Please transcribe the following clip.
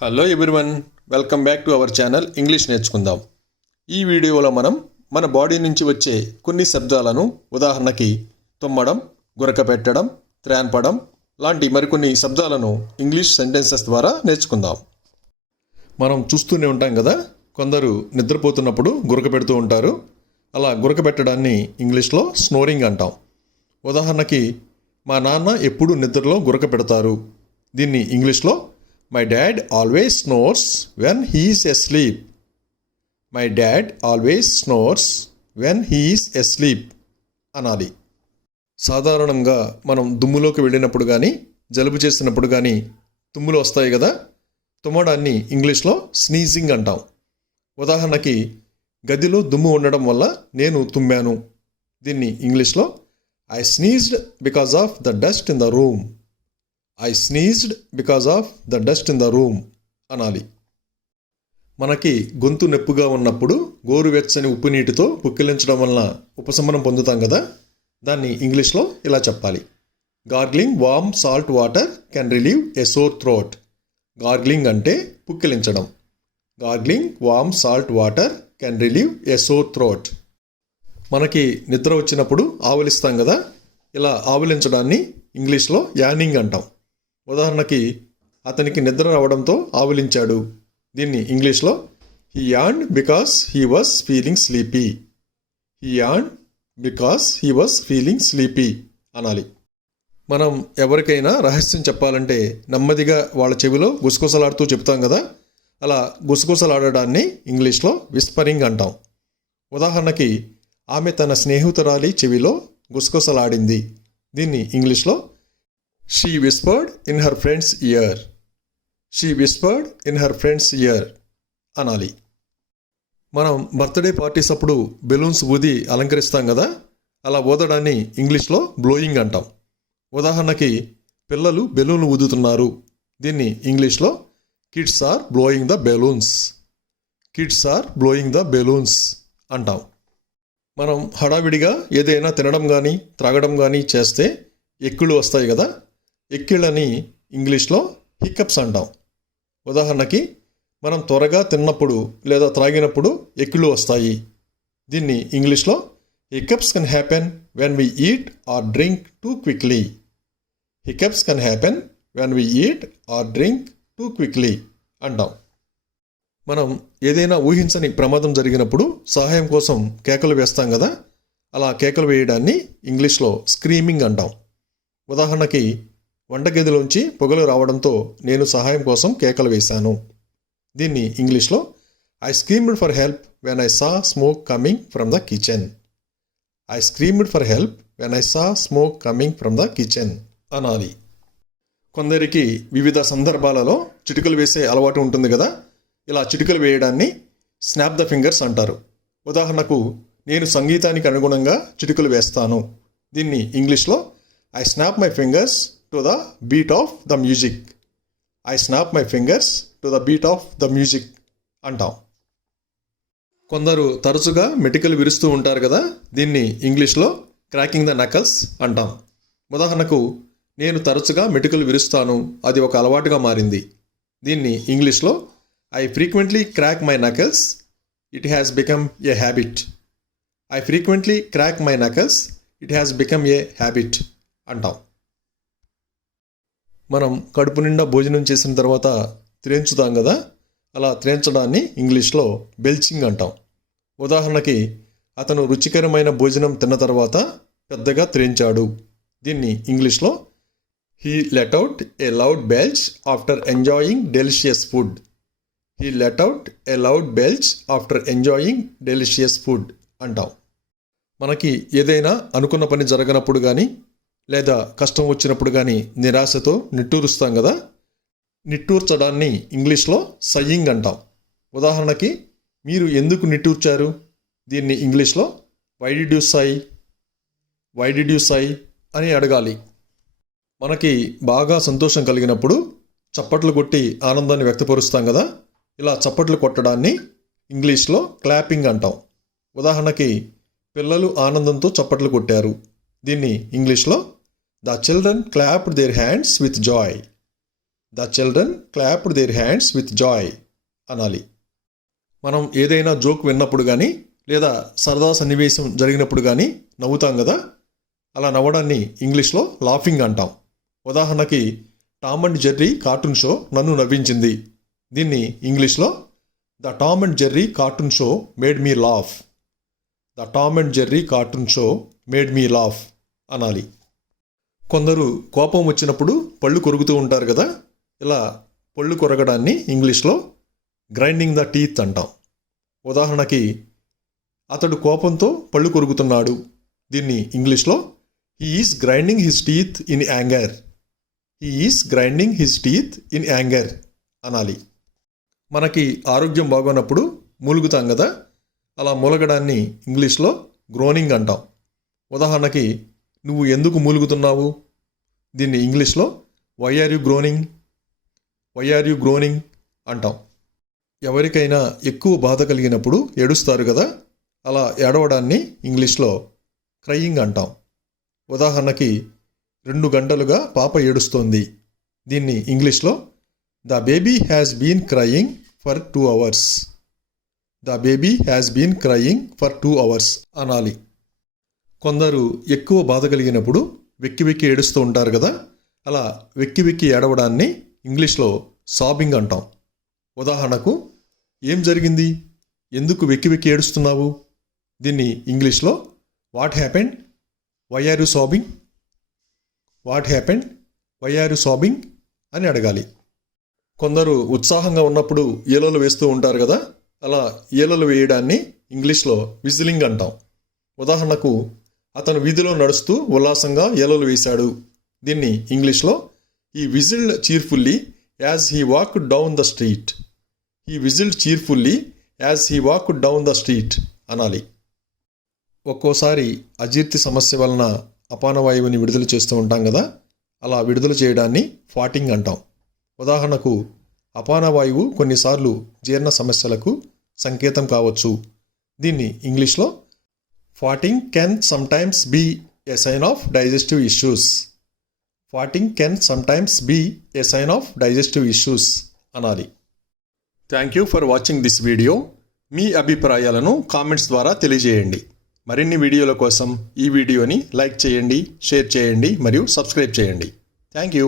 Hello everyone, welcome back to our channel English నేర్చుకుందాం. ఈ వీడియోలో మనం మన బాడీ నుంచి వచ్చే కొన్ని శబ్దాలను, ఉదాహరణకి తుమ్మడం, గురక పెట్టడం, త్రాన్పడం లాంటి మరికొన్ని శబ్దాలను ఇంగ్లీష్ సెంటెన్సెస్ ద్వారా నేర్చుకుందాం. మనం చూస్తూనే ఉంటాం కదా, కొందరు నిద్రపోతున్నప్పుడు గురక పెడుతూ ఉంటారు. అలా గురక పెట్టడాన్ని ఇంగ్లీష్లో స్నోరింగ్ అంటాం. ఉదాహరణకి, మా నాన్న ఎప్పుడు నిద్రలో గురక పెడతారు. దీన్ని ఇంగ్లీష్లో My dad always snores when he is asleep. My dad always snores when he is asleep అనాలి. సాధారణంగా మనం దుమ్ములోకి వెళ్ళినప్పుడు కానీ, జలుబు చేసినప్పుడు కానీ తుమ్ములు వస్తాయి కదా, తుమ్మడాన్ని ఇంగ్లీష్లో స్నీజింగ్ అంటాం. ఉదాహరణకి, గదిలో దుమ్ము ఉండడం వల్ల నేను తుమ్మాను. దీన్ని ఇంగ్లీష్లో I sneezed because of the dust in the room. I sneezed because of the dust in the room అనాలి. మనకి గొంతు నొప్పిగా ఉన్నప్పుడు గోరువెచ్చని ఉప్పు నీటితో పుక్కిలించడం వలన ఉపశమనం పొందుతాం కదా, దాన్ని ఇంగ్లీష్లో ఇలా చెప్పాలి. Gargling warm salt water can relieve a sore throat. Gargling అంటే పుక్కిలించడం. Gargling warm salt water can relieve a sore throat. మనకి నిద్ర వచ్చినప్పుడు ఆవులిస్తాం కదా, ఇలా ఆవులించడాన్ని ఇంగ్లీష్లో యానింగ్ అంటాం. ఉదాహరణకి, అతనికి నిద్ర రావడంతో ఆవులించాడు. దీన్ని ఇంగ్లీష్లో he yawned because he was feeling sleepy. He yawned because he was feeling sleepy అనాలి. మనం ఎవరికైనా రహస్యం చెప్పాలంటే నెమ్మదిగా వాళ్ళ చెవిలో గుసగుసలాడుతూ చెప్తాం కదా, అలా గుసగుసలాడడాన్ని ఇంగ్లీష్లో విస్పరింగ్ అంటాం. ఉదాహరణకి, ఆమె తన స్నేహితురాలి చెవిలో గుసగుసలాడింది. దీన్ని ఇంగ్లీష్లో She whispered in her friend's ear. She whispered in her friend's ear అనాలి. మనం బర్త్డే పార్టీస్ అప్పుడు బెలూన్స్ ఊది అలంకరిస్తాం కదా, అలా ఊదడాన్ని ఇంగ్లీష్లో బ్లోయింగ్ అంటాం. ఉదాహరణకి, పిల్లలు బెలూన్లు ఊదుతున్నారు. దీన్ని ఇంగ్లీష్లో kids are blowing the balloons. Kids are blowing the balloons అంటాం. మనం హడావిడిగా ఏదైనా తినడం కానీ త్రాగడం కానీ చేస్తే ఎక్కిళ్ళు వస్తాయి కదా, ఎక్కిళ్ళని ఇంగ్లీష్లో హిక్కప్స్ అంటాం. ఉదాహరణకి, మనం త్వరగా తిన్నప్పుడు లేదా త్రాగినప్పుడు ఎక్కిళ్ళు వస్తాయి. దీన్ని ఇంగ్లీష్లో hiccups can happen when we eat or drink too quickly. Hiccups can happen when we eat or drink too quickly అంటాం. మనం ఏదైనా ఊహించని ప్రమాదం జరిగినప్పుడు సహాయం కోసం కేకలు వేస్తాం కదా, అలా కేకలు వేయడాన్ని ఇంగ్లీష్లో స్క్రీమింగ్ అంటాం. ఉదాహరణకి, వంటగదిలోంచి పొగలు రావడంతో నేను సహాయం కోసం కేకలు వేశాను. దీన్ని ఇంగ్లీష్లో I screamed for help when I saw smoke coming from the kitchen. I screamed for help when I saw smoke coming from the kitchen అనాలి. కొందరికి వివిధ సందర్భాలలో చిటికలు వేసే అలవాటు ఉంటుంది కదా, ఇలా చిటికలు వేయడాన్ని స్నాప్ ద ఫింగర్స్ అంటారు. ఉదాహరణకు, నేను సంగీతానికి అనుగుణంగా చిటికలు వేస్తాను. దీన్ని ఇంగ్లీష్లో I snap my fingers to the beat of the music. I snap my fingers to the beat of the music అంటాం. కొందరు తరచుగా మెటికలు విరుస్తూ ఉంటారు కదా, దీన్ని ఇంగ్లీష్లో క్రాకింగ్ ద నకల్స్ అంటాం. ఉదాహరణకు, నేను తరచుగా మెటికలు విరుస్తాను, అది ఒక అలవాటుగా మారింది. దీన్ని ఇంగ్లీష్లో I frequently crack my knuckles, it has become a habit. I frequently crack my knuckles, it has become a habit అంటాం. మనం కడుపు నిండా భోజనం చేసిన తర్వాత త్రేంచుతాం కదా, అలా త్రేంచడాన్ని ఇంగ్లీష్లో బెల్చింగ్ అంటాం. ఉదాహరణకి, అతను రుచికరమైన భోజనం తిన్న తర్వాత పెద్దగా త్రేంచాడు. దీన్ని ఇంగ్లీష్లో he let out a loud belch after enjoying delicious food. He let out a loud belch after enjoying delicious food అంటాం. మనకి ఏదైనా అనుకున్న పని జరగనప్పుడు కానీ లేదా కష్టం వచ్చినప్పుడు కానీ నిరాశతో నిట్టూరుస్తాం కదా, నిట్టూర్చడాన్ని ఇంగ్లీష్లో సయ్యింగ్ అంటాం. ఉదాహరణకి, మీరు ఎందుకు నిట్టూర్చారు. దీన్ని ఇంగ్లీష్లో why did you sigh, why did you sigh అని అడగాలి. మనకి బాగా సంతోషం కలిగినప్పుడు చప్పట్లు కొట్టి ఆనందాన్ని వ్యక్తపరుస్తాం కదా, ఇలా చప్పట్లు కొట్టడాన్ని ఇంగ్లీష్లో క్లాపింగ్ అంటాం. ఉదాహరణకి, పిల్లలు ఆనందంతో చప్పట్లు కొట్టారు. దీన్ని ఇంగ్లీష్లో the children clapped their hands with Joy. The children clapped their hands with Joy అనాలి. మనం ఏదైనా జోక్ విన్నప్పుడు కానీ లేదా సరదా సన్నివేశం జరిగినప్పుడు కానీ నవ్వుతాం కదా, అలా నవ్వడాన్ని ఇంగ్లీష్లో లాఫింగ్ అంటాం. ఉదాహరణకి Tom and Jerry cartoon show నన్ను నవ్వించింది. దీన్ని ఇంగ్లీష్లో the Tom and Jerry cartoon show made me laugh. The Tom and Jerry cartoon show made me laugh అనాలి. కొందరు కోపం వచ్చినప్పుడు పళ్ళు కొరుకుతూ ఉంటారు కదా, ఇలా పళ్ళు కొరగడాన్ని ఇంగ్లీష్లో గ్రైండింగ్ ద టీత్ అంటాం. ఉదాహరణకి అతడు కోపంతో పళ్ళు కొరుకుతున్నాడు. దీన్ని ఇంగ్లీష్లో he is grinding his teeth in anger. He is grinding his teeth in anger అనాలి. మనకి ఆరోగ్యం బాగోనప్పుడు మూలుగుతాం కదా, అలా మూలగడాన్ని ఇంగ్లీష్లో గ్రోనింగ్ అంటాం. ఉదాహరణకి నువ్వు ఎందుకు మూలుగుతున్నావు? దీన్ని ఇంగ్లీష్లో why are you groaning, why are you groaning అంటాం. ఎవరికైనా ఎక్కువ బాధ కలిగినప్పుడు ఏడుస్తారు కదా, అలా ఏడవడాన్ని ఇంగ్లీష్లో క్రయింగ్ అంటాం. ఉదాహరణకి 2 గంటలుగా పాప ఏడుస్తోంది. దీన్ని ఇంగ్లీష్లో the baby has been crying for 2 hours. The baby has been crying for 2 hours అనాలి. కొందరు ఎక్కువ బాధ కలిగినప్పుడు వెక్కి వెక్కి ఏడుస్తూ ఉంటారు కదా, అలా వెక్కి వెక్కి ఏడవడాన్ని ఇంగ్లీష్లో సాబింగ్ అంటాం. ఉదాహరణకు ఏం జరిగింది? ఎందుకు వెక్కి వెక్కి ఏడుస్తున్నావు? దీన్ని ఇంగ్లీష్లో what happened, why are you sobbing, what happened, why are you sobbing అని అడగాలి. కొందరు ఉత్సాహంగా ఉన్నప్పుడు ఈలలు వేస్తూ ఉంటారు కదా, అలా ఈలలు వేయడాన్ని ఇంగ్లీష్లో విజిలింగ్ అంటాం. ఉదాహరణకు అతను వీధిలో నడుస్తూ ఉల్లాసంగా ఈలలు వేశాడు. దీన్ని ఇంగ్లీష్లో he whistled cheerfully as he walked down the street. He whistled cheerfully as he walked down the street అనాలి. ఒక్కోసారి అజీర్తి సమస్య వలన అపానవాయువుని విడుదల చేస్తూ ఉంటాం కదా, అలా విడుదల చేయడాన్ని ఫాటింగ్ అంటాం. ఉదాహరణకు అపానవాయువు కొన్నిసార్లు జీర్ణ సమస్యలకు సంకేతం కావచ్చు. దీన్ని ఇంగ్లీష్లో farting can sometimes be a sign of digestive issues. Farting can sometimes be a sign of digestive issues అనాలి. Thank you for watching this video. మీ అభిప్రాయాలను కామెంట్స్ ద్వారా తెలియజేయండి. మరిన్ని వీడియోల కోసం ఈ వీడియోని లైక్ చేయండి, షేర్ చేయండి మరియు సబ్స్క్రైబ్ చేయండి. Thank you.